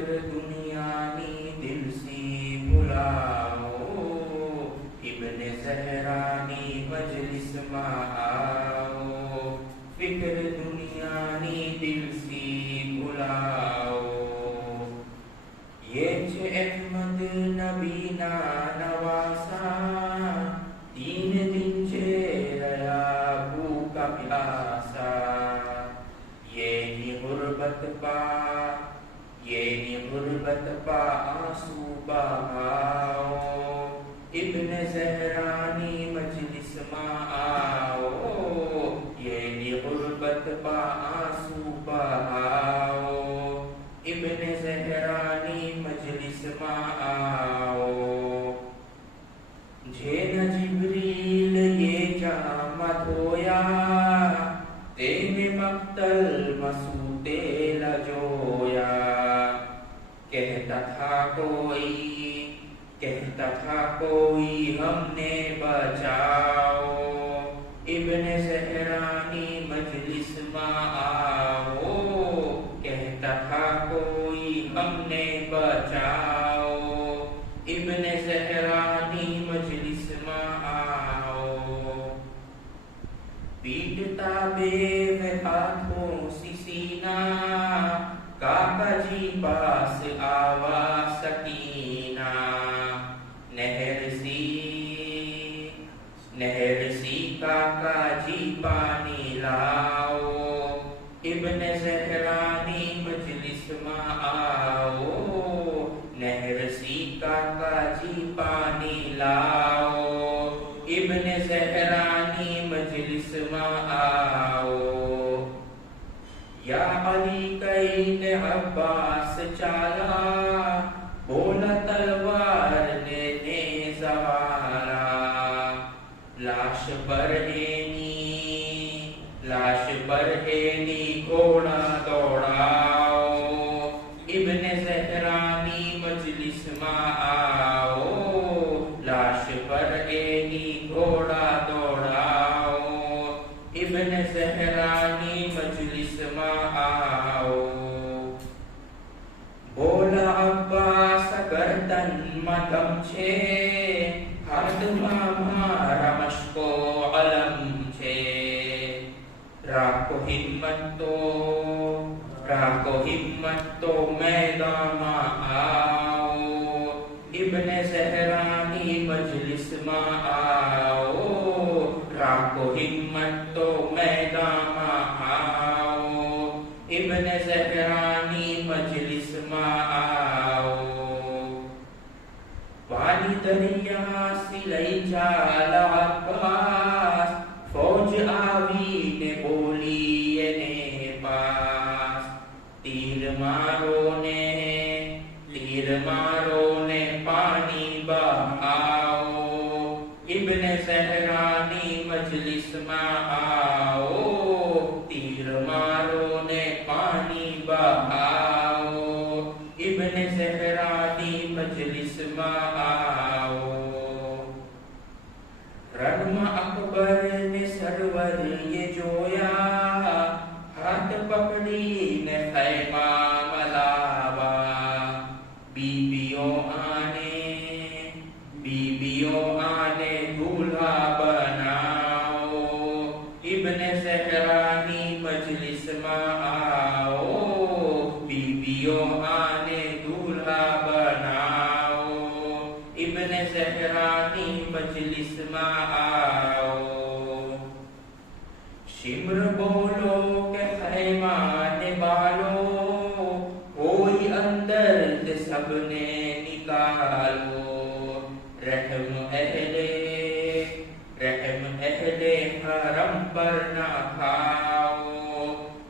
फिक्र दुनियानी दिल सी भुलाओ, इब्ने ज़हरानी मजलिस में आओ, फिक्र दुनियानी दिल सी भुलाओ। ये छे अहमद नबी ना नवासा, 3 दिन छे रया भूखा प्यासा। ये नी गुरबत पा आंसू बहाओ, इब्ने ज़हरानी मजलिस में आओ, ये नी गुरबत पा आंसू बहाओ, इब्ने ज़हरानी मजलिस में आओ। जेन जिब्रील ये जामा धोया, तेने मक्तल मसूते लजोया। कहता था कोई हमने बचाओ, इब्ने ज़हरानी मजलिस में आओ, कहता था कोई हमने बचाओ, इब्ने ज़हरानी मजलिस में आओ। पीटता बेव हाथों सी सीना, काका जी पास आवा सकीना। नहर सी काका जी पानी लाओ, इब्ने ज़हरानी मजलिस में आओ, नहर सी काका जी पानी लाओ, इब्ने ज़हरानी मजलिस में आओ। या अली कैन अब्बास चाला, बोला तलवार ने नेज़वारा। लाश पर हेनी घोड़ा दौड़ाओ, इब्ने ज़हरानी मजलिस में आओ, लाश पर हेनी घोड़ा दौड़ाओ, इब्ने ज़हरानी मजलिस में आओ। बोला अब्बास गर्दन मदम छे, हाथ मारा मशको अलम छे। राखो हिम्मत तो मैदान में आओ, इब्ने ज़हरानी मजलिस में आओ, राखो हिम्मत तो मैदान में आओ, इब्ने ज़हरानी मजलिस में आओ। पानी दरिया सिलई जाला अब्बास, फौज आवी ने बोली एने पास। तीर मारो ने पानी बहाओ, इब्ने ज़हरानी मजलिस में आओ, तीर मारो ने पानी बहाओ, इब्ने ज़हरानी मजलिस में आओ। रग़्म अकबर ने सरवर ये जोया, हाथ पकड़ी ने खैमा मलावा। बीबियों आने दूल्हा बनाओ, इब्ने ज़हरानी मजलिस में आओ, बीबियों आने दूल्हा बनाओ, इब्ने ज़हरानी मजलिस में आओ। शिम्र बोलो के खैमा ने बालो, कोई अंदर से सबने निकालो। रहम अहले हरम पर ना खाओ,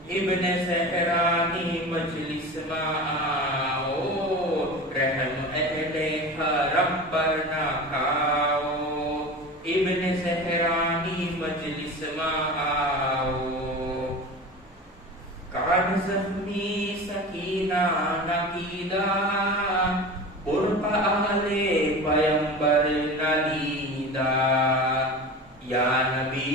इब्ने ज़हरानी मजलिस में आओ, रहम अहले हरम पर ना खाओ, इब्ने ज़हरानी मजलिस में आओ। कान ज़ख्मी सकीना नकीदा, बुर्क़ा आले पैगंबर नलीदा। या नबी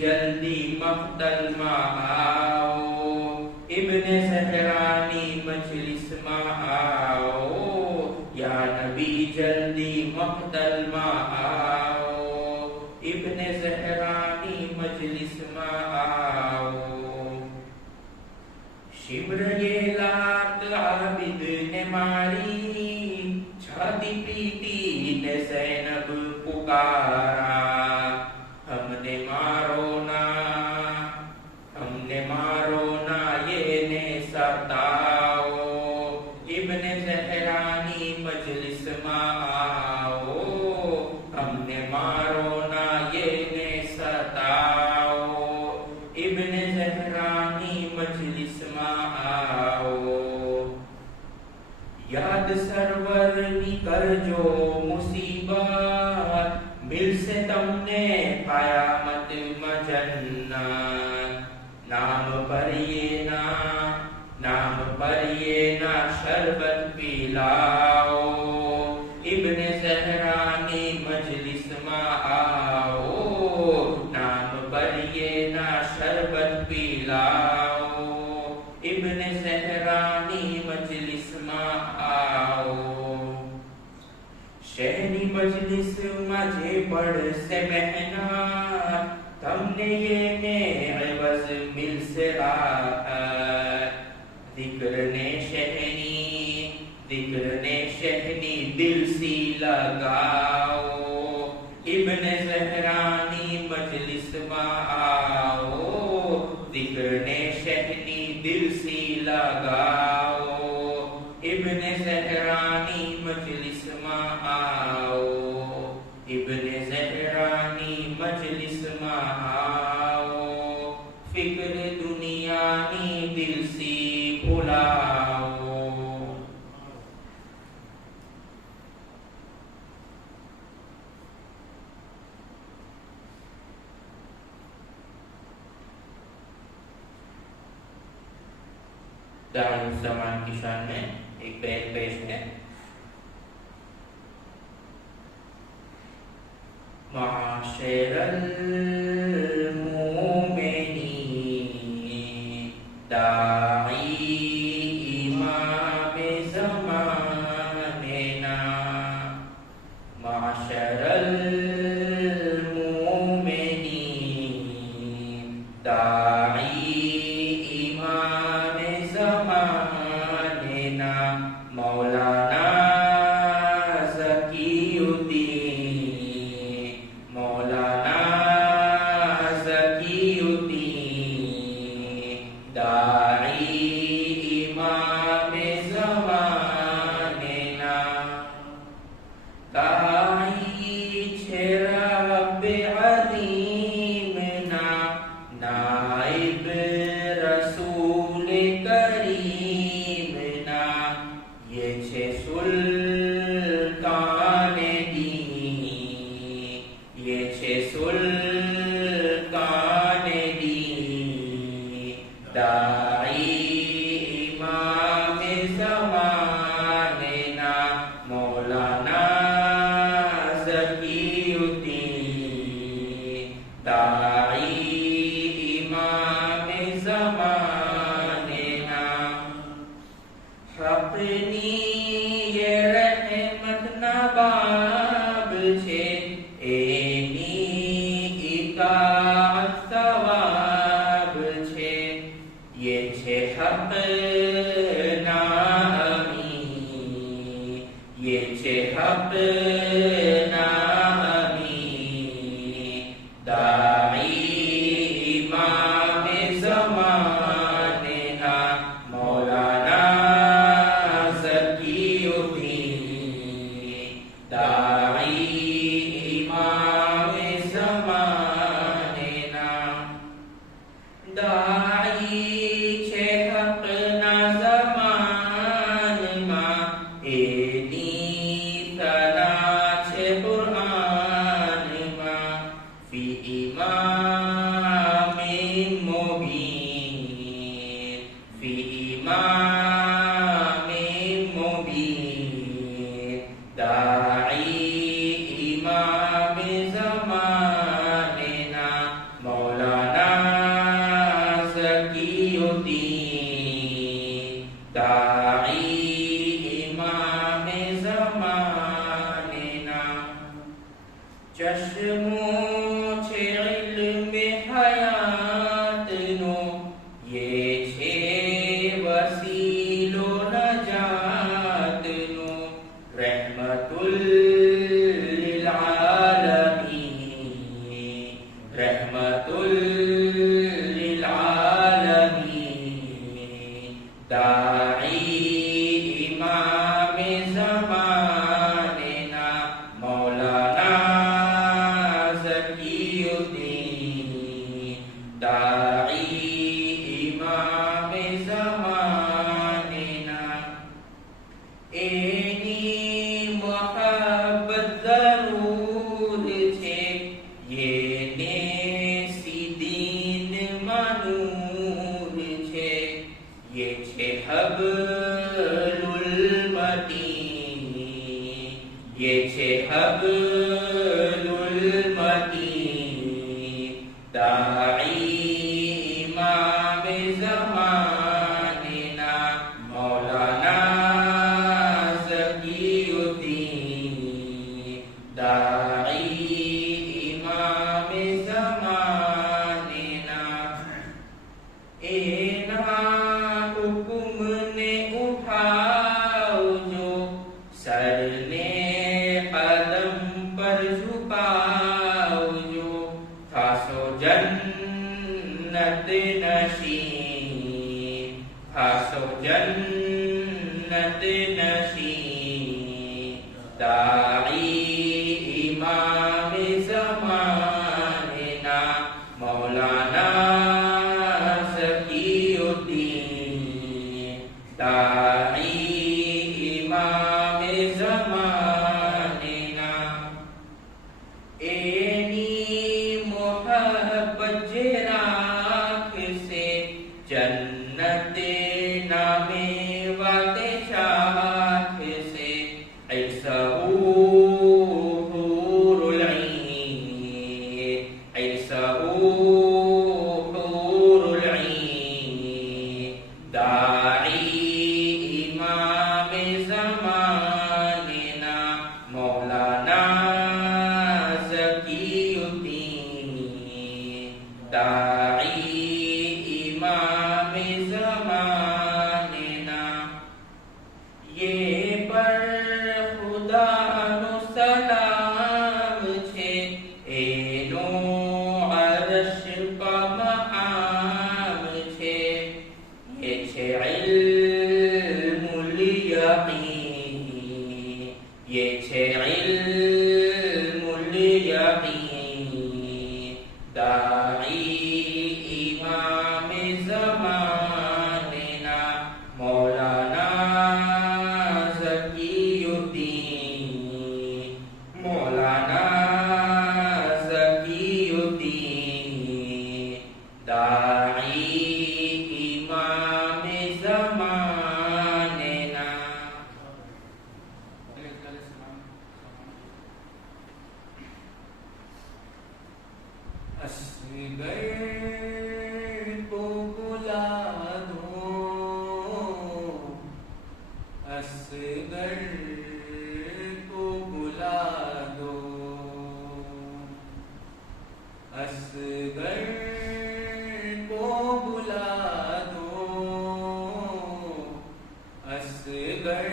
जल्दी मक़तल में आओ, इब्ने ज़हरा शिब्र-ए-लात आबिद ने मारी, छाती पीटी ने ज़ैनब पुकारा, हमने मारो ना ये ने सताओ, इब्ने ज़हरानी मजलिस में आओ, हमने मारो ना ये ने सताओ, इब्ने ज़हरानी मजलिस में आओ। याद सरवर नी कर जो मुसीबत, मिल से तमने पाया मत मजन्ना, नाम पर ये ना शरबत पिलाओ, इब्ने ज़हरानी मजलिस में आओ, नाम पर ये ना शरबत पिलाओ, इब्ने ज़हरानी मजलिस में आओ। शहनी मजलिस माझे पड़ से महना, तमने ये ने अवज़ मिल से राहत, जिक्र ने शहनी दिल सी लगाओ, इब्ने ज़हरानी मजलिस में आओ, जिक्र ने शहनी दिल सी लगाओ, इब्ने ज़हरानी मजलिस में आओ, इब्ने ज़हरानी मजलिस में आओ, फिक्र दुनिया नी दिल सी भुलाओ। दारुल ज़मान की शान में एक बैत पेश है। माशरल मोमिनीन दाई इमाम ज़माना, माशरल मोमिनीन दाई इमाम ज़माना, मौलाना दाई इमाम ज़माने ना मौलाना ज़कीउद्दीन, दाई इमाम ज़माने ना। एनी मोहब्बत जरूर छे, ये ने सीदीन मनूर छे, ये छे हबलुल मतीन, ये छे हबलुल मतीन, दाई इमाम ज़माने ना मौलाना ज़कीउद्दीन, दाई इमाम ज़माने ना। एना हुकुम ने उठाओ, सर ने कदम पर झुकाओ, खासो जन्नत नशीं, खासो जन्नत नशीं, दाई इमाम ज़माने ना मौलाना ज़कीउद्दीन, दाई इमाम ज़माने ना। एनी मोहब्बत जे राख से, जन्नत नामे वाते शाख से, ऐसा हूरुल ईन, ऐसा हूरुल ईन, दाई इमाम ज़माने ना मौलाना ज़कीउद्दीन, दाई इमाम ज़माने ना। ये पर खुदानो सलाम छे, एनो अर्श का मकाम छे, ये छे इल्मुल यकीन, ये छे इल्मुल यकीन, दाई इमाम ज़माने ना मौलाना ज़कीउद्दीन, मौलाना ज़कीउद्दीन, दाई इमाम ज़माने ना। असगर को बुला दो, असगर को बुला दो, असगर को बुला दो, असगर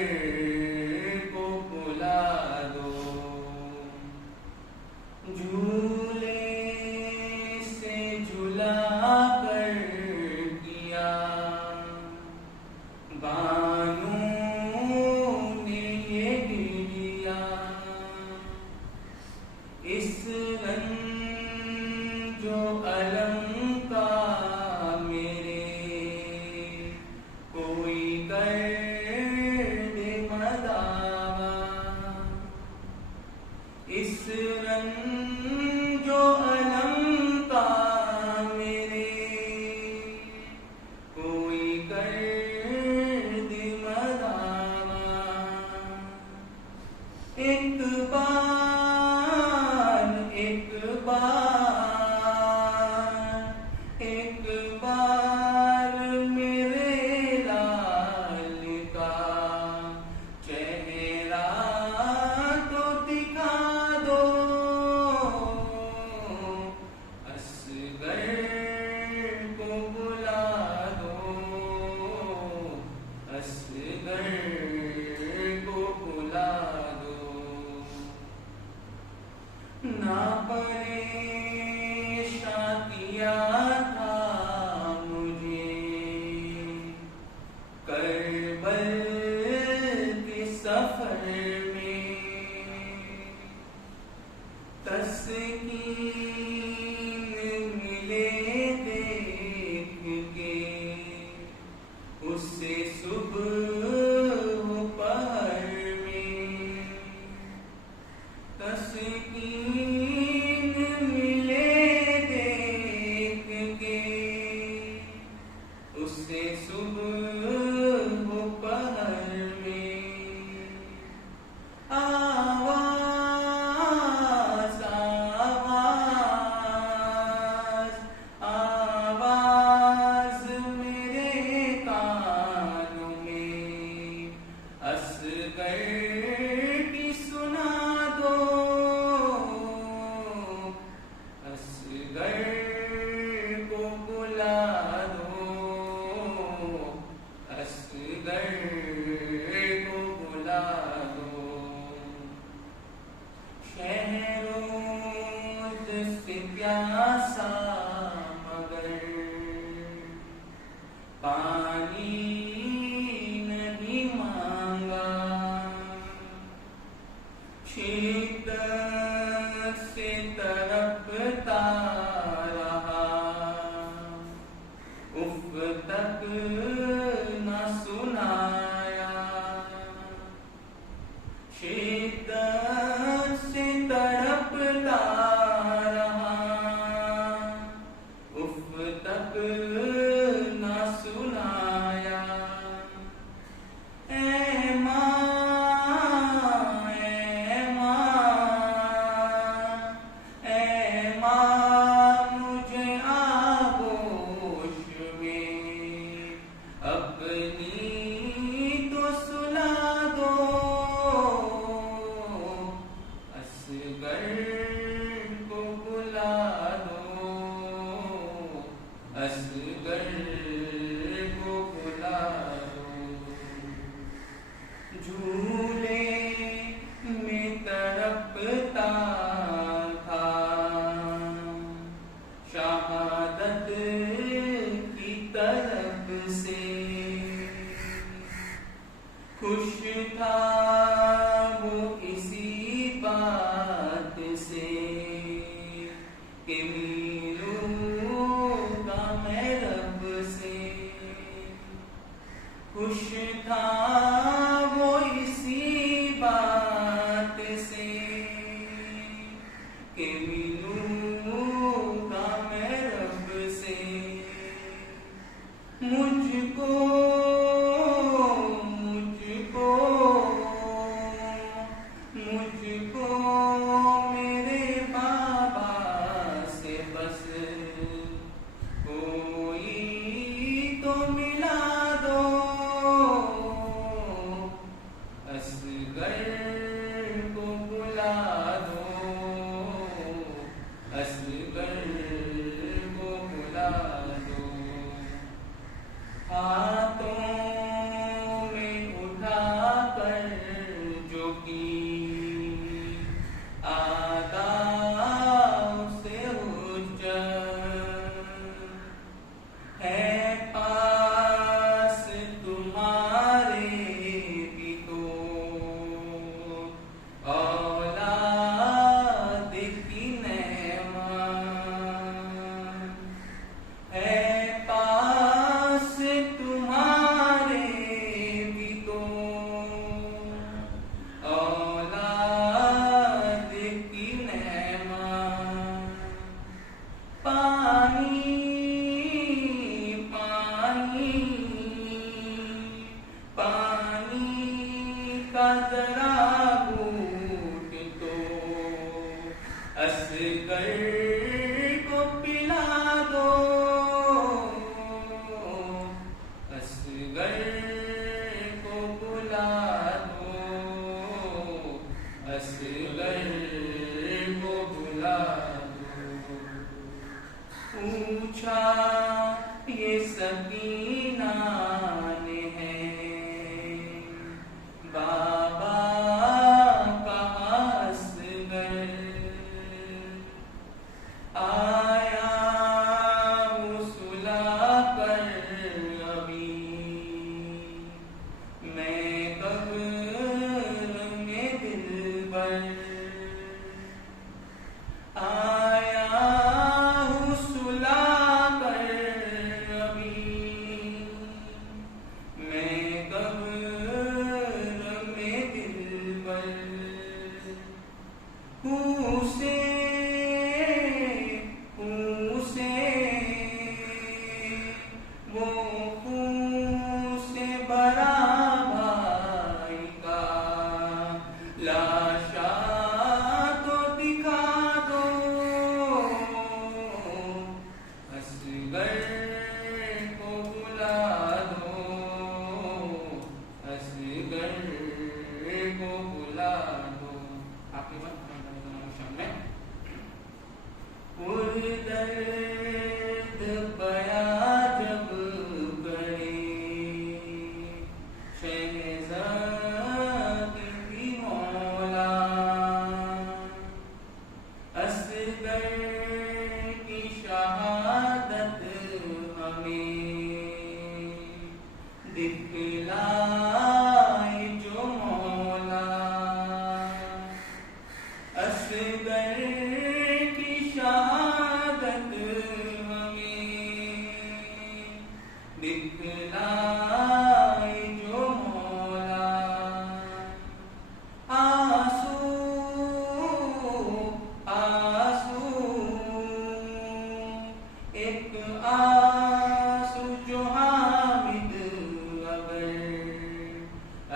को बुला दो। झूले से झुला कर किया, बानों ने ये गिरिया, इस जो अलम का मेरे कोई कर दे उससे सुबह दोपहर में तस्कीन मिले देख के, उससे सुबह दोपहर में आवाज आवाज आवाज मेरे कानों में, असगर की सुना दो, असगर को बुला दो, असगर को बुला दो। शहरोज से प्यासा मगर पानी नहीं मांगा, शिद्दत से तड़पता रहा, उफ तक न सुनाया, शिद्दत से तड़पता रहा, उफ तक न सुनाया। ऐ माँ, ऐ माँ, ऐ माँ, मुझे आगोश में अपनी तो सुला दो, असगर को बुला दो, असगर को बुला दो। झूले में तड़पता था, शहादत की तरफ से खुश था वो इसी बात से कि मिलूंगा मैं रब से, खुश था वो इसी बात से कि मिलूंगा मैं रब से। मुझको मुझको मुझको मेरे बाबा से बस कोई तो मिला दो, दिखलाई जो मौला असगर की शहादत हमें दिखलाई जो मौला आंसू आंसू एक आंसू जो हामिद अगर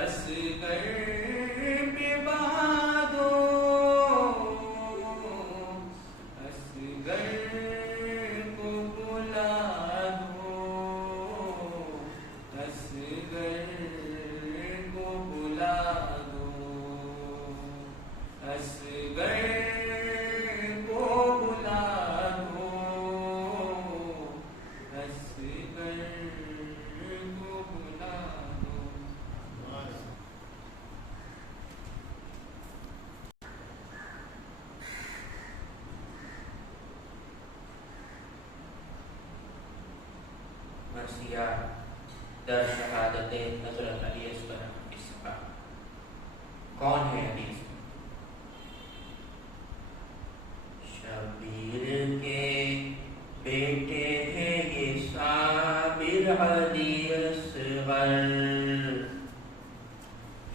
असगर पे बहा दो असगर को बुला दो असगर को बुला दो असगर को बुला दो असगर को बुला दो। मर्सिया दर शहादत हजरत अली असगर इसका कौन है हदीस? शबीर के बेटे हैं ये साबिर अली असगर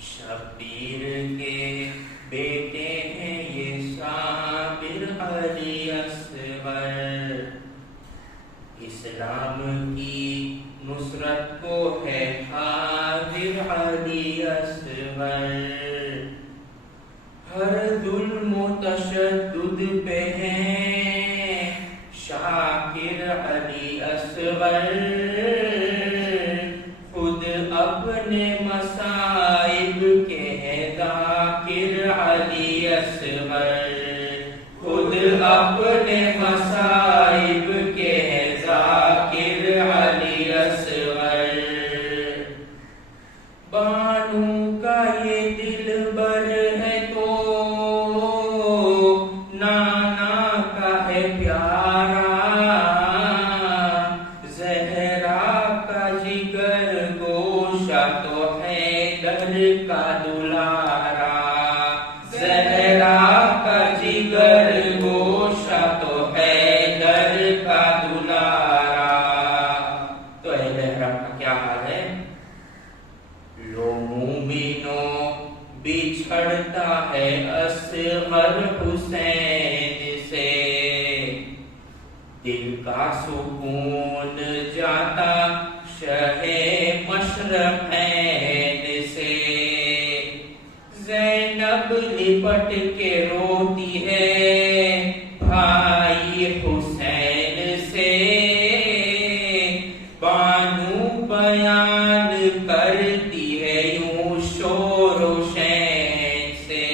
शबीर के बेटे हैं ये साबिर अली असगर इस्लाम की नुसरत को है हाजिर अली असगर हर जुल्म तशद्दुद पे हैं शाकिर अली असगर खुद अपने मसाइब के हैं जाकिर अली असगर खुद अपने मसाइब के हैं जाकिर अली असगर बानू का ये दिलबर है तो नाना का है प्यारा ज़हरा का जिगर गोशा तो है दर का दुलारा ज़हरा का जिगर गोशा तो है दर का दुलारा। तो अहले हरम का क्या हाल है? लो मोमिनो बिछड़ता है असगर हुसैन से दिल का सुकून जाता शहे मशरक़ैन से ज़ैनब लिपट के रोती है भाई हुसैन से बानू बयान करती है यूं शोर शैन से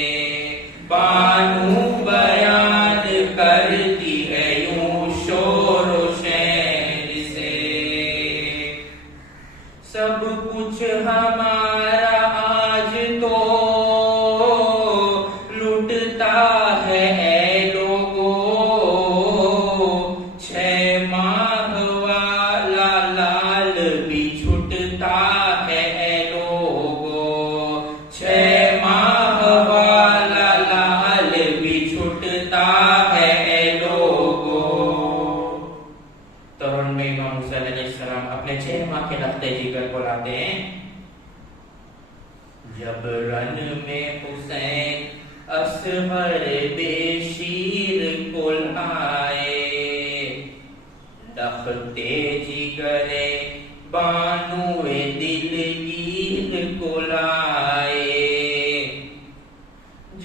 बानू बयान करती है यूं शोर शैन से सब कुछ हमारा आज तो लुटता है लोगों 6 माह वाला लाल भी छुटता है लोगों 6 माह वाला लाल भी छुटता है लोगों। तरुण में इमाम हुसैन अलैहिस्सलाम अपने 6 माह के लफ्ते जिगर को लाते हैं जब रन में हुसैन असगर बेशीर कुल आए लखते जिगरे बानुए दिलगीर कुल आए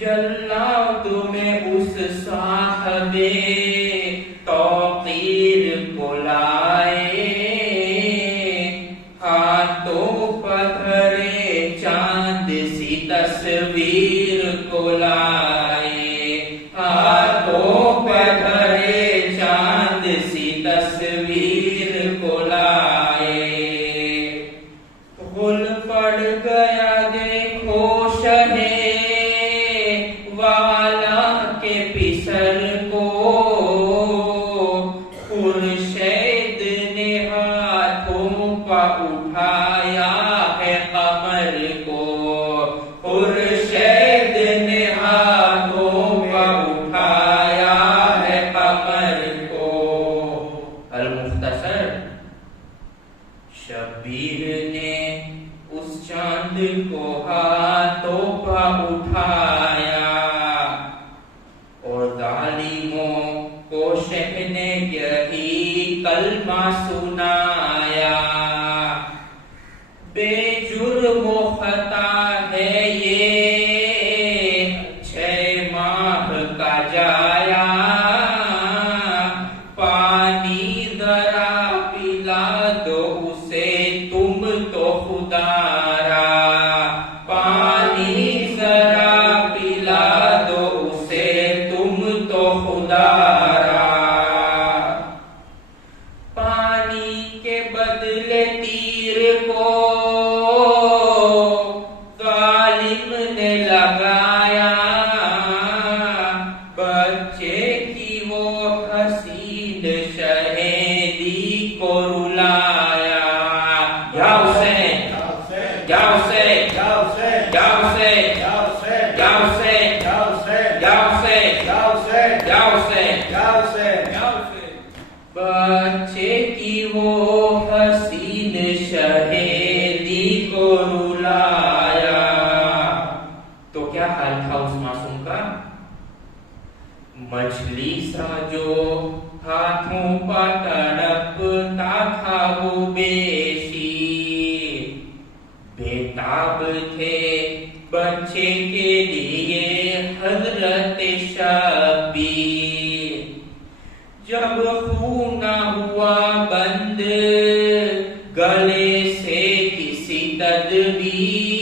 जल्लाद में उस साहबे तौकीर कुल आए हाथों पधरे चांद सी तस्वीर को लाए हाथों पधरे चांद सी तस्वीर को लाए गुल पड़ गया देखो शहे वाला के पिसर को खुर्शेद ने हाथों पा उठाया ने उस चांद को हाथों पर उठाया और जालिमों को शहने यही कलमा सुनाया। बेजुर्म खता है ये 6 माह का जाया, पानी जरा पिला दो उसे तुम तो खुदारा, पानी जरा पिला दो उसे तुम तो खुदारा। पानी के बदले तीर को जालिम ने लगाया, बच्चे की वो हसीन शहेदी को रुलाया। जाओ से जाओ से जाओ से जाओ से जाओ से जाओ से जाओ से जाओ से जाओ से जाओ से जाओ से जाओ से बच्चे की वो हसीन शहेदी को रुलाया। तो क्या हाल था उस मासूम का? मछली सा जो हाथों पर तड़पता था वो बेशी, बेताब थे बच्चे के लिए हजरत शब्बीर। जब खून हुआ बंद गले से किसी तदबीर,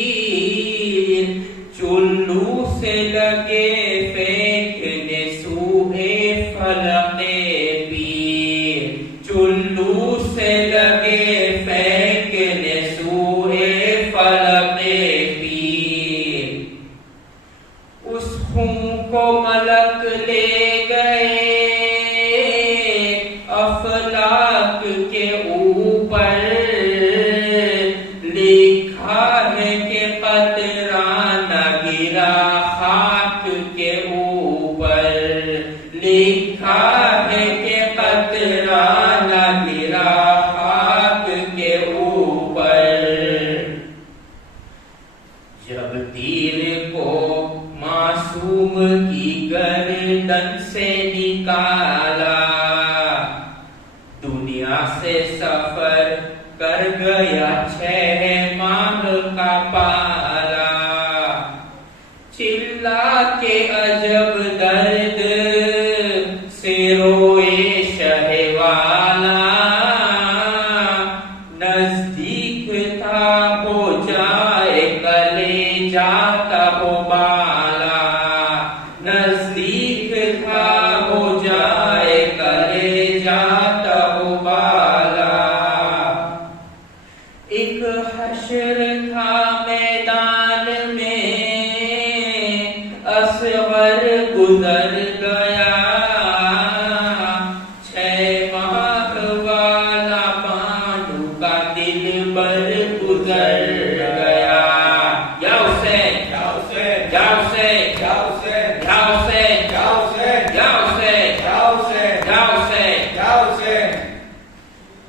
चुल्लू से लगे फेंकने सूहे फलके पीर, चुल्लू से लगे फेंकने सूहे फलके पीर। उस खून को मलक ले गए अफलाक के ऊपर, लिखा है कि कतरा न गिरा खाक के ऊपर, लिखा है कि कतरा न गिरा खाक के ऊपर। जब तीर को मासूम की गर्दन से निकाला, दुनिया से सफर कर गया 6 माह का पाला। चिल्ला के अजब दर्द से रोए शहवाला, नजदीक था हो जाए कलेजा का हो बाला, नजदीक था हो जाए कलेजा का हो बाला। एक हश्र था मैदान में, असगर गुजर गया, 6 माह वाला बानू का दिल बर गुजर गया। जाओ से जाओ से जाओ से जाओ से जाओ से जाओ से जाओ से जाओ से जाओ से जाओ से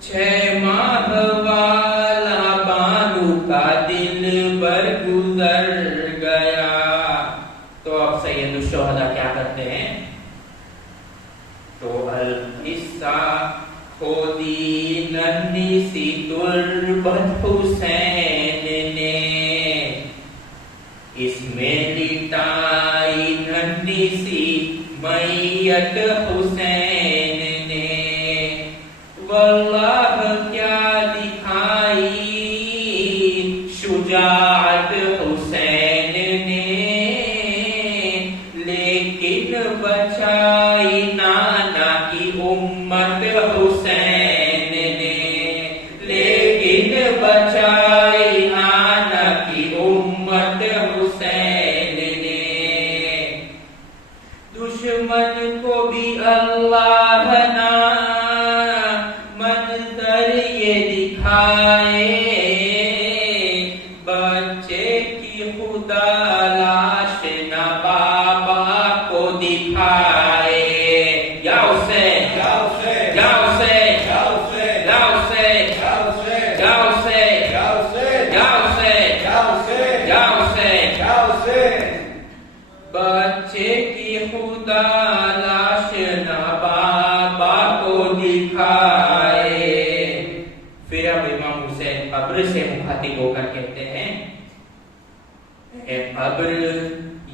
6 माह वाला बानू का दिल बर गुजर गया। तो अब सैयद शुहदा क्या करते हैं? तो अल-किस्सा खोदी नन्ही सी तुर्बत हुसैन ने, इसमें लिटाई नन्ही सी मैयत हुसैन ने। वल्लाह क्या दिखाई शुजाअत हुसैन ने, लेकिन बचाई नाना की उम्मत हुसैन ने, लेकिन बचाई नाना की उम्मत हुसैन ने। दुश्मन को भी अल्लाह ना मंजर ये दिखाए, बच्चे की खुदा लाश ना बाबा को दिखाए। जाओ से जाओ से जाओ से जाओ से जाओ से जाओ से जाओ से जाओ का लाश ना बाबा को दिखाए। फिर अब इमाम हुसैन कब्र से मुखातिब होकर कहते हैं, ए कब्र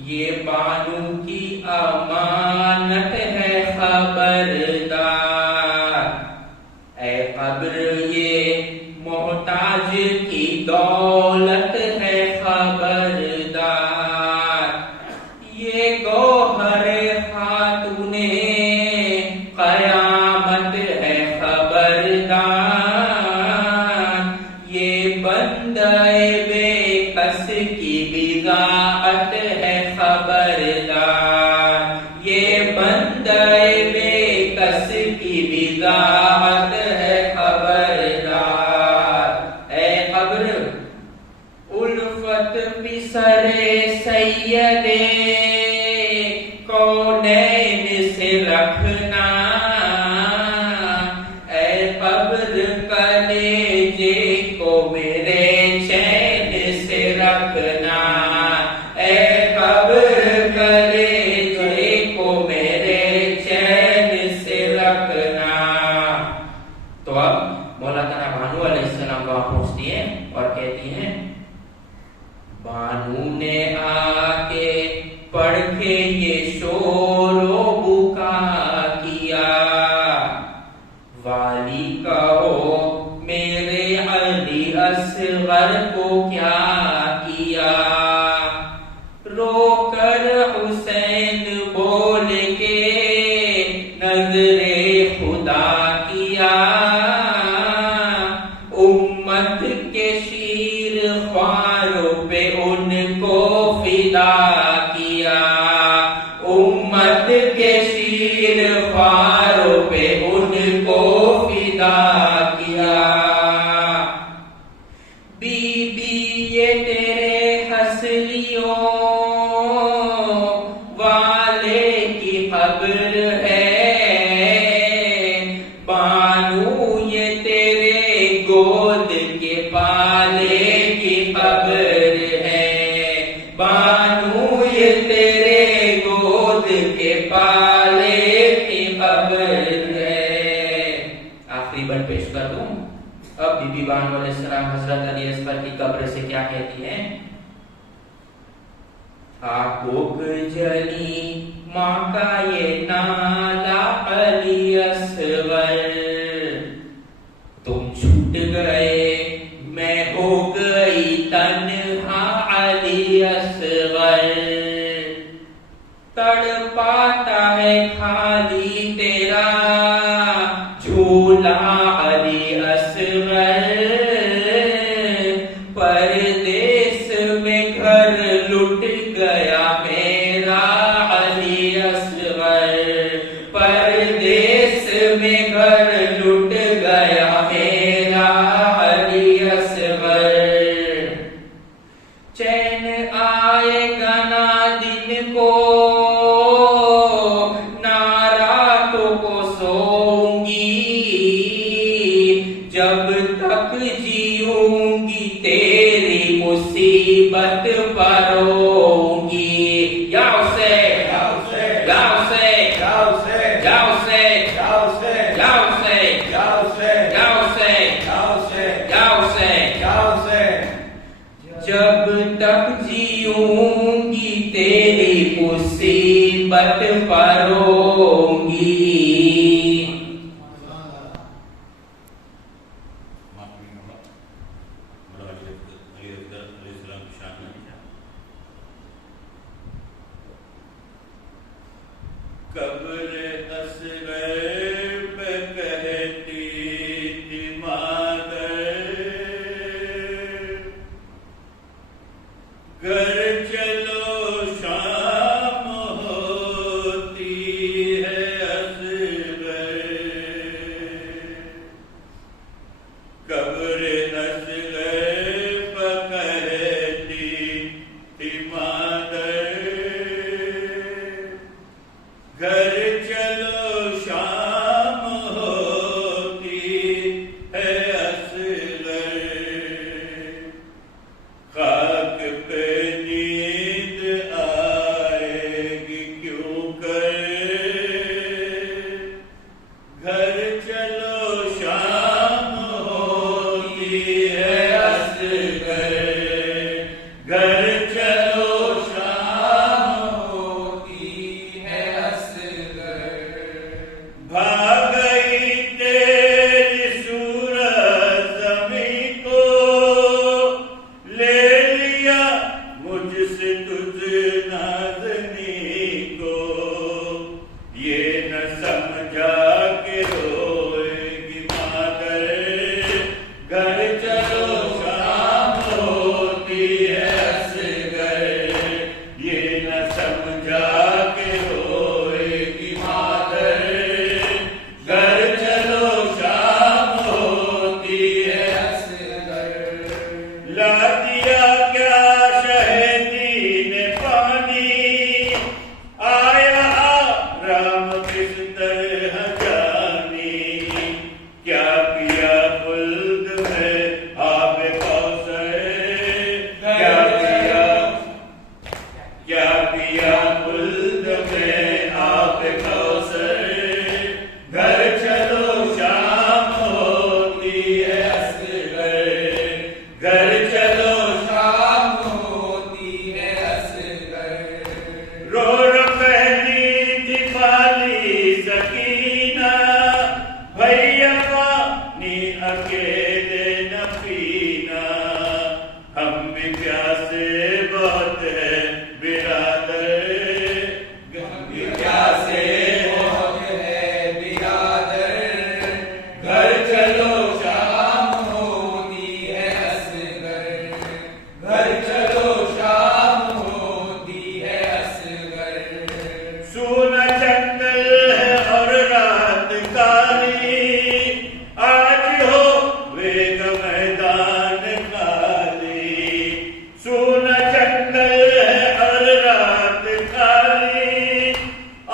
ये बानू की अमानत है खबरदार। ए कब्र ये मोहताज की दौलत है खबरदार। ये गौहर खातूने कयामत है खबरदार। ये बंदे बेकस की बिगाअत है खबरदार। ये बंदे बेकस की बिगाअत है खबरदार। ए कब्र उल्फत पिसरे सैयदे कौनैन से रखना। ए कब्र कलेजे को मेरे चैन से रखना। ए कब्र कलेजे को मेरे चैन से रखना। तो अब मौला तारा भानु अलैहिस्सलाम वहां पहुंचती है और कहती हैं, बानू ने आके पढ़ के ये शोरो बुका किया। वाली कहो मेरे अली असगर को क्या किया। रोकर हुसैन बोल के नजरे खुदा किया। उम्मत के शीर ख्वारों पे उनको फिदा किया। उम्मत के शीर ख्वारों पे उनको फिदा किया। बीबी ये तेरे हसलियों वाले की खबर है। बानू ये तेरे गोद के पाले की खबर है। बानू ये तेरे गोद के पाले की खबर है। आखिरी बन पेश कर दूं। अब बीबी बानू अलैहिस्सलाम हजरत अली असगर की कब्र से क्या कहती हैं? आकोक जली माँ का ये नाला अली असगर। तुम छूट गए मैं हो गई तन्हा अली असगर। तड़पाता है खाली तेरा झूला अली असगर। परदेस में घर लुट गया मेरा अली असगर। परदेस में घर लुट गया मेरा अली असगर। चैन आएगा ना दिन को ना रातों को सोऊंगी। जब तक जीऊंगी तेरी मुसीबत परोऊंगी। जाओ से जाओ से जाओ से जाओ से जाओ से जाओ से जाओ से जाओ से जाओ से जाओ से जाओ से जाओ से। जब तक जीऊंगी तेरी मुसीबत परोऊंगी। कब्र असगर पे कहती थी मादर, घर चलो शाम होती है असगर। कब्र असगर पे कहती थी मादर, घर चलो शाम होती है असगर। खाक पे ला दिया क्या शहदी ने पानी, आया राम किस तरह जानी, क्या पिया खुल्द में आब कौसर, क्या पिया खुल्द में आब कौसर, घर चलो शाम होती है असगर, घर चलो शाम होती है असगर। रो रो पहली थी खाली सकीना, भैया पानी अकेले न पीना, हम भी प्यासे बहुत है बिरादर, हम भी प्यासे बहुत है बिरादर, घर चलो शाम होती है असगर, घर चलो शाम होती है असगर। सूना जंगल है और रात काली, आज हो वेग मैदान खाली, सूना जंगल है और रात खाली,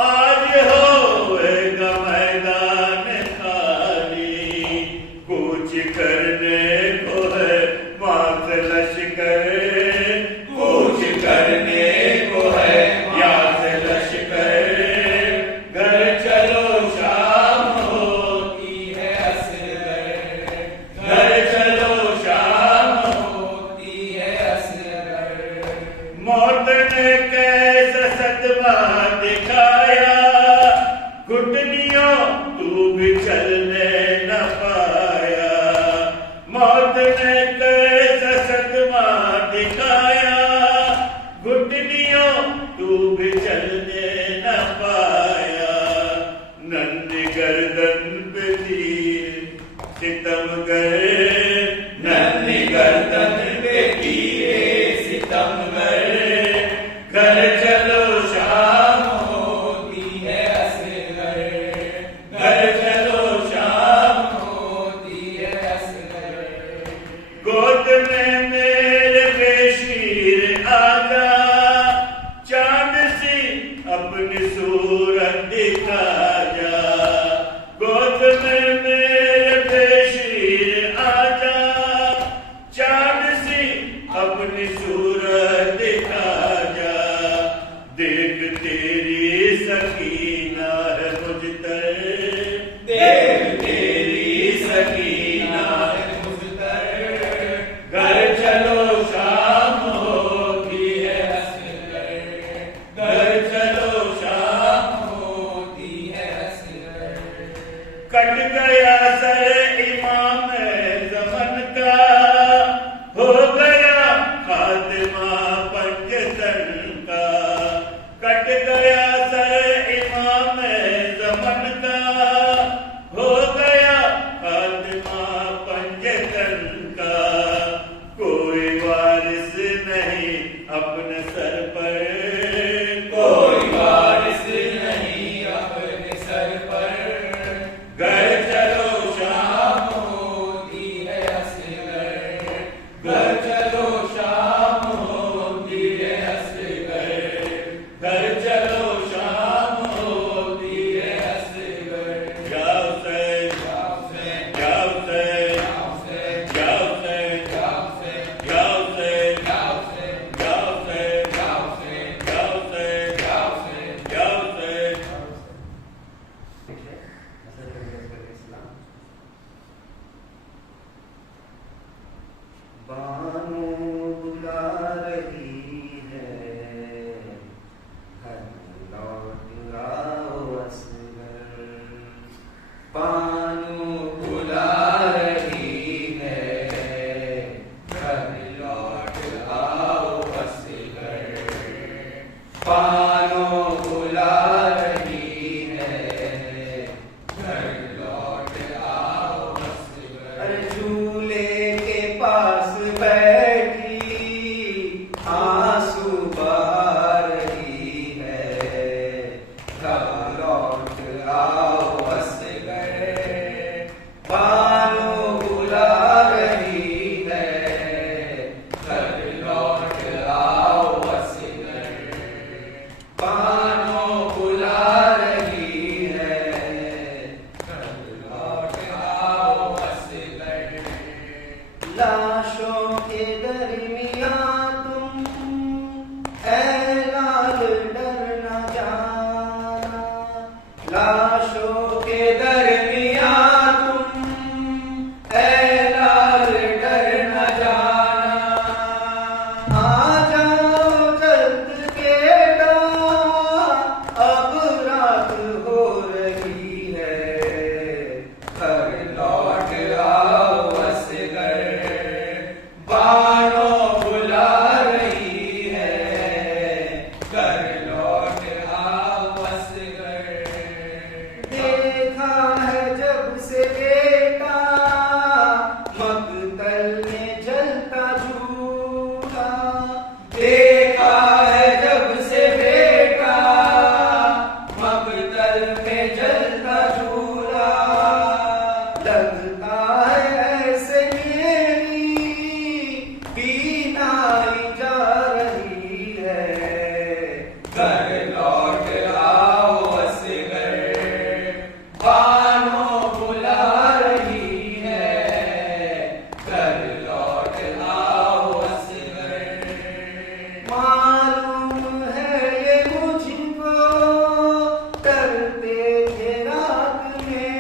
आज हो वेग मैदान खाली, कूच करने को है मात लश्कर, कूच करने को है याद लश्कर, घर चलो शाम होती है असगर, घर चलो शाम होती है असगर। मौत ने कैसा सदमा दिखाया, घुटनियों तू भी चलने न पाया, मौत ने कैसा सदमा दिखाया, घुटनियों तू भी चलने न पाया, नन्ही गर्दन पे तीर सितमगर, नन्ही गर्दन पे तीर सितमगर, घर चलो शाम होती है असगर, घर चलो शाम होती है असगर। गोद में मेरे बेशीर आजा, चांद सी अपनी सूरत दिखा जा, गोद में मेरे बेशीर आजा, चांद सी अपनी सूरत दिखा जा, देख तेरी सकीना है मुझ तर, देख तेरी सकीना है मुझ तर, घर चलो शाम होती है असगर, घर चलो शाम होती है असगर। कट गया सर इमाम ज़मन का, हो गया खातिमा पंजतन का, कट गया सर इमाम ज़मन का, हो गया खातिमा पंजतन का, कोई वारिस नहीं अपने सर पर, कोई वारिस नहीं अपने सर पर, घर चलो शाम होती है असगर, घर चलो शाम होती है असगर, घर चलो शाम होती है असगर। जाओ से जाओ से जाओ से जाओ से जाओ से जाओ से जाओ से जाओ से जाओ से जाओ से जाओ से जाओ से। बानो बुला रही है, घर लौट आओ असगर, बानो बुला रही है, घर लौट आओ असगर, बानो बुला रही है, घर लौट आओ असगर। अरे झूले के पास बैठी आंसू बहा रही है, घर लौट आओ असगर, बानो बुला रही है, आ जाओ जल्द बेटा, अब रात हो रही है, घर लौट आओ असगर, बानो बुला रही है, घर लौट आओ असगर। देखा है जब से बेटा मक्तल में जलता झूला, देखा है जब से बेटा मक्तल में जलता झूला, लगता है ऐसे मेरी बीनाई जा रही है, घर लौट आओ असगर, बानो बुला रही है, घर लौट आओ असगर। मालूम है ये मुझको, डरते थे रात में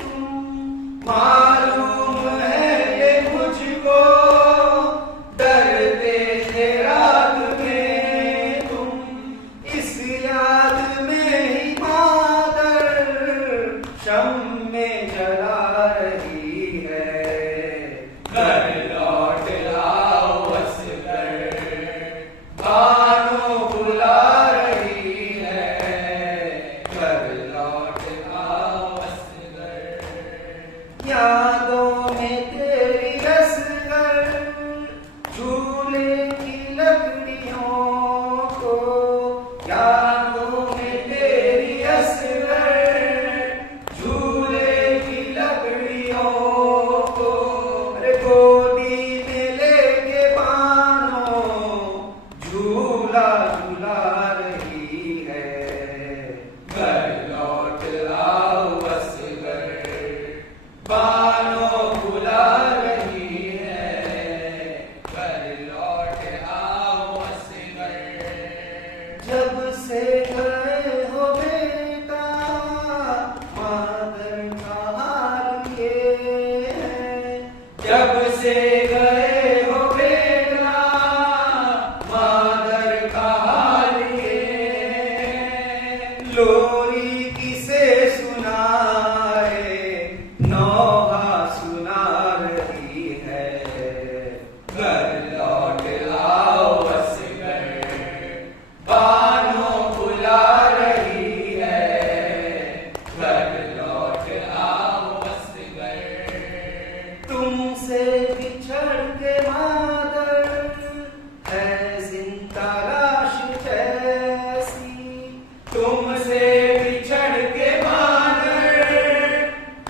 तुम, मालूम है ये मुझको, डरते थे रात में तुम, इस याद में ही मादर शम्मे जला रही है, घर लौट आओ असगर, बानो बुला रही है, घर लौट आओ असगर। यादों में तेरी रसगर, झूले की लकड़ियों को, यादों में तेरी असगर, झूले की लकड़ियों को, अरे गोदी में लेके बानो झूला झूला रही है, घर लौट आओ असगर, बानो बुला रही है, घर लौट आओ असगर। जब से गए हो बेटा मादर का हाल ये है, जब से गए हो बेटा मादर का हाल ये है, लोरी किसे सुनाए, नौहा सुना रही है, घर लौट आओ असगर, बानो बुला रही है, घर लौट आओ असगर। तुमसे बिछड़ के मादर है जिंदा लाश जैसी, तुमसे बिछड़ के मादर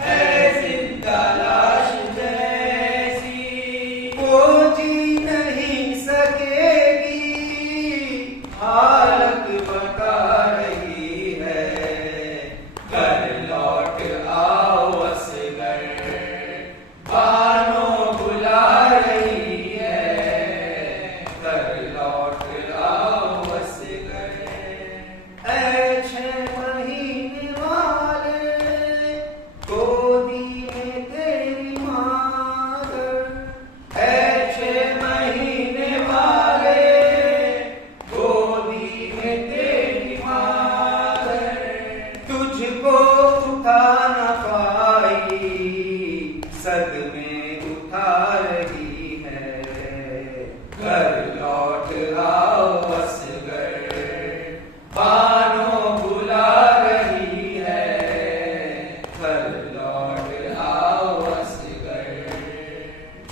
है जिंदा लाश जैसी, वो जी नहीं सकेगी, हालत बता रही है, घर लौट आओ असगर, बानो बुला रही है, घर लौट आओ असगर। ऐ 6 महीने वाले गोदी में तेरी मादर, ऐ 6 महीने वाले गोदी में तेरी मादर, तुझको उठा न पाई, सदमे उठा रही है, घर लौट आओ असगर, बानो बुला रही है, घर लौट आओ असगर।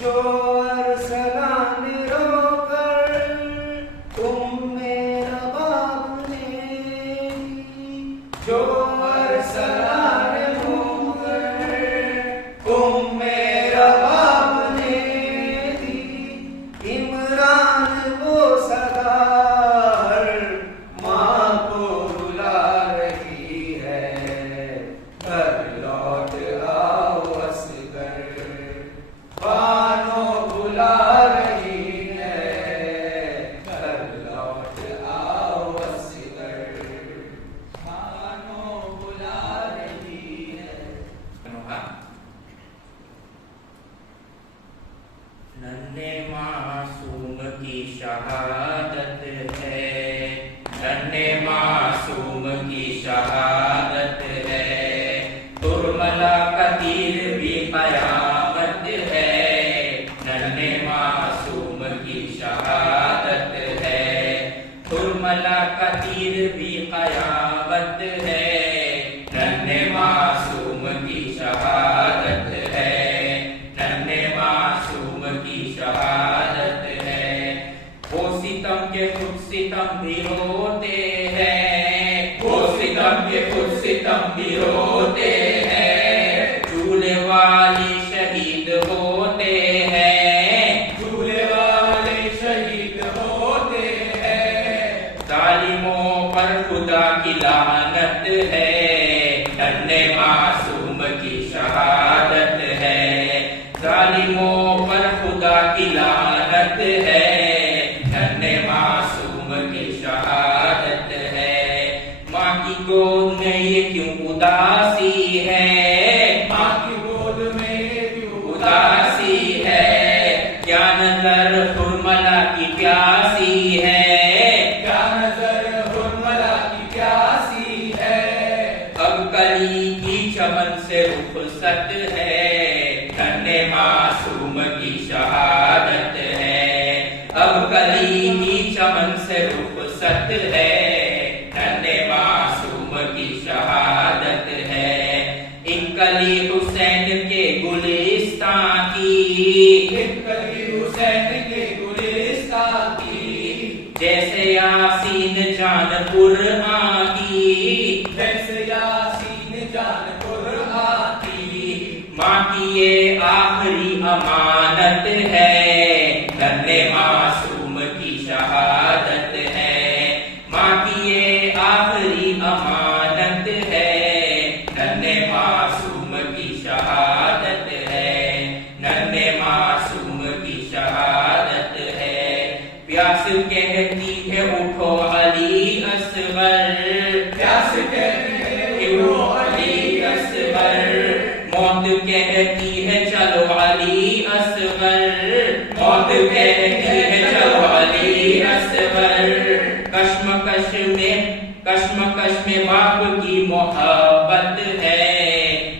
जो अरसला ने रोकर मेरा बाप ने, जो अरसला ने रोकर मेरा बाप ने दी, इमरान वो सदा शहादत है, नन्हे मासूम की शहादत है, तुरमला का तीर भी कयामत है, नन्हे मासूम की शहादत है, तुरमला का तीर भी कयामत है, नन्हे मासूम की शहादत है, नन्हे मासूम की शहादत है। वो सितम के खुद सितम भी रोते हैं, वो सितम के खुद सितम भी रोते हैं, झूले वाली शहीद होते हैं, झूले वाले शहीद होते हैं, जालिमों पर खुदा की लानत है, नन्हे मासूम की शहादत है, जालिमों पर खुदा की लानत है, नन्हे मासूम की शहादत है। माँ की गोद में ये क्यों उदासी है, माँ की गोद में क्यों उदासी है, क्या नजर हुर्मला की प्यासी है, क्या नजर हुर्मला की प्यासी है, अब कली की चमन से रुखसत है, नन्हे मासूम की शहादत है, अब कली की चमन से रुखसत है, नन्हे मासूम की शहादत है। एक कली हुसैन के गुलिस्तां की, एक कली हुसैन के गुलिस्तां की, जैसे यासीन जान कुरआन की, जैसे यासीन जान कुरआन की, माँ की ये आखिरी अमानत है, नन्हे मासूम की शहादत है, माँ की ये आखिरी अमानत है, नन्हे मासूम की शहादत है, नन्हे मासूम की शहादत है। प्यास कहती है उठो अली असगर, प्यास कहती है उठो अली असगर, मौत कहती है चलो अली असगर, मौत कहती है चलो अली असगर, कश्मकश में बाप की मोहब्बत है,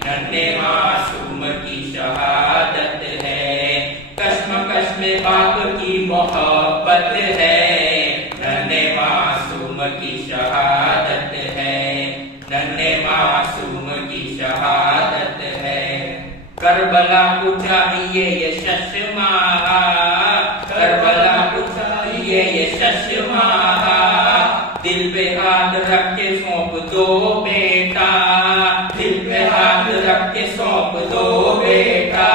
नन्हे मासूम की शहादत है, कश्मकश में बाप की मोहब्बत है, नन्हे मासूम की शहादत है, नन्हे मासूम की शहादत है। करबला को चाहिए ये शशमाहा, करबला को चाहिए ये शशमाहा, दिल पे हाथ रख के सौंप दो बेटा, दिल पे हाथ रख के सौंप दो बेटा,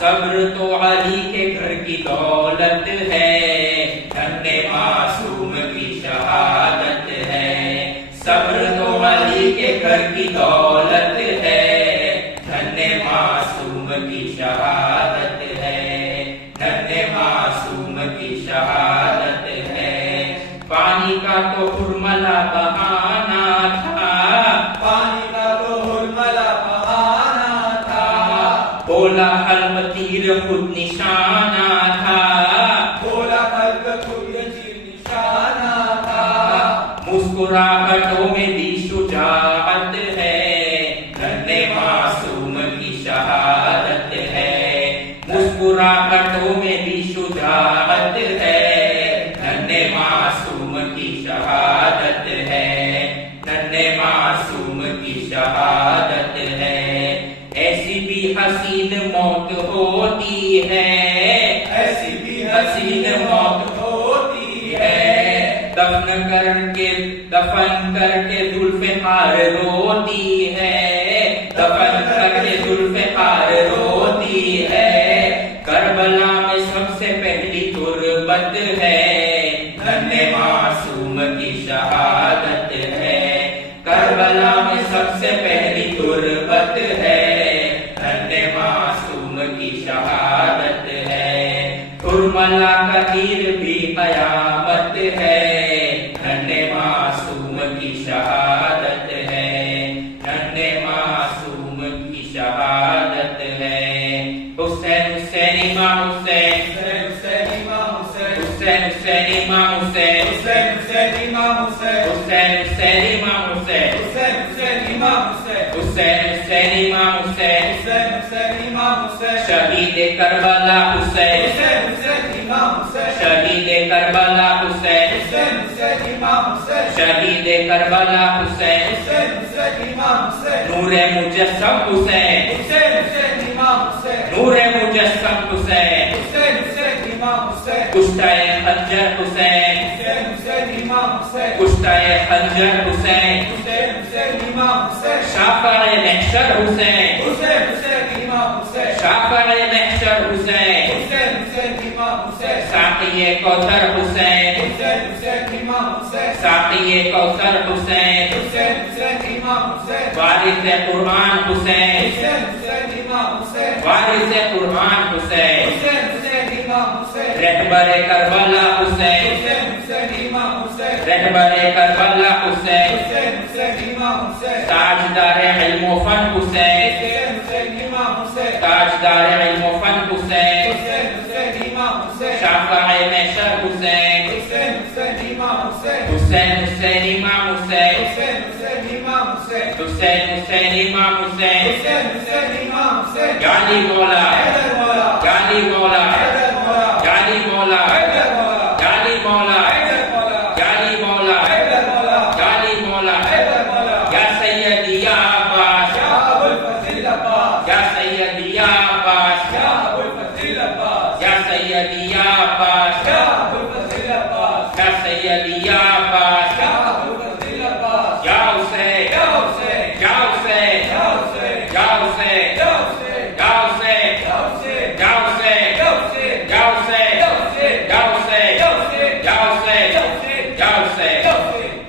सब्र तो अली के घर की दौलत है, नन्हे मासूम की शहादत है, सब्र तो अली के घर की दौलत है, नन्हे मासूम की शहादत है, नन्हे मासूम की शहादत है। पानी का तो हुर्मला बहाना था, पानी का तो हुर्मला बहाना था, बोला हल्म तीर खुद निशाना था, बोला खल्क खुद जी निशाना था, मुस्कुराहटों में भी शुजाअत है, नन्हे मासूम की शहादत है, मुस्कुराहटों में भी शुजाअत है, नन्हे मासूम की शहादत है, नन्हे मासूम की शहादत है। ऐसी भी हसीन मौत होती है, ऐसी भी हसीन मौत होती है, दफन करके जुल्फ़िकार रोती है, दफन करके जुल्फ़िकार रोती है, करबला में सबसे पहली तुरबत है, नन्हे मासूम की शहादत है, करबला में सबसे पहली तुरबत है, नन्हे मासूम की शहादत है, हुर्मला का तीर भी कयामत है, नन्हे मासूम की शहादत है, नन्हे मासूम की शहादत है। हुसैन हुसैन इमाम हुसैन, हुसैन इमाम हुसैन, हुसैन हुसैन इमाम हुसैन हुसैन हुसैन इमाम हुसैन हुसैन हुसैन इमाम हुसैन हुसैन हुसैन इमाम हुसैन हुसैन हुसैन इमाम हुसैन हुसैन हुसैन इमाम हुसैन शहीद करबला हुसैन हुसैन हुसैन इमाम हुसैन शहीद करबला हुसैन हुसैन हुसैन इमाम हुसैन शहीद करबला हुसैन हुसैन हुसैन इमाम हुसैन नूरे मुजस्सम हुसैन हुसैन हुसैन इमाम हुसैन नूरे मुजस्सम हुसैन हुसैन हुसैन इमाम हुसैन कुश्ताए खंजर हुसैन हुसैन हुसैन इमाम हुसैन कुश्ताए खंजर हुसैन हुसैन हुसैन इमाम हुसैन शाफ़ाए महशर हुसैन हुसैन हुसैन इमाम हुसैन शाफ़ाए महशर हुसैन हुसैन हुसैन इमाम हुसैन साक़िए कौसर हुसैन हुसैन हुसैन इमाम हुसैन साक़िए कौसर हुसैन हुसैन हुसैन इमाम हुसैन वारिस कुरान हुसैन हुसैन हुसैन इमाम हुसैन वारिस कुरान हुसैन हुसैन हुसैन इमाम हुसैन रहबर करबला हुसैन हुसैन हुसैन इमाम हुसैन रहबर करबला हुसैन हुसैन हुसैन इमाम हुसैन ताजदार इल्म व फन हुसैन हुसैन हुसैन इमाम हुसैन ताजदार इल्म व फन हुसैन हुसैन हुसैन इमाम हुसैन शाफ़ाए महशर हुसैन हुसैन हुसैन इमाम हुसैन हुसैन हुसैन इमाम हुसैन हुसैन हुसैन इमाम हुसैन हुसैन हुसैन इमाम हुसैन हुसैन हुसैन इमाम हुसैन गाली मौला हैदर मौला गाली मौला हैदर मौला गाली मौला हैदर मौला गाली मौला हैदर मौला गाली मौला हैदर मौला गाली मौला हैदर मौला या सैयदी या अब्बास या अबुल फजील अब्बास या सैयदी या अब्बास या अबुल फजील अब्बास या सैयदी या अब्बास या अबुल फजील अब्बास या सैयदी या अब्बास या अबुल फजील अब्बास या हुसैन या हुसैन या हुसैन या हुसैन या हुसैन या हुसैन या हुसैन या हुसैन या हुसैन या हुसैन या हुसैन या हुसैन या हुसैन या हुसैन या हुसैन या हुसैन या हुसैन या हुसैन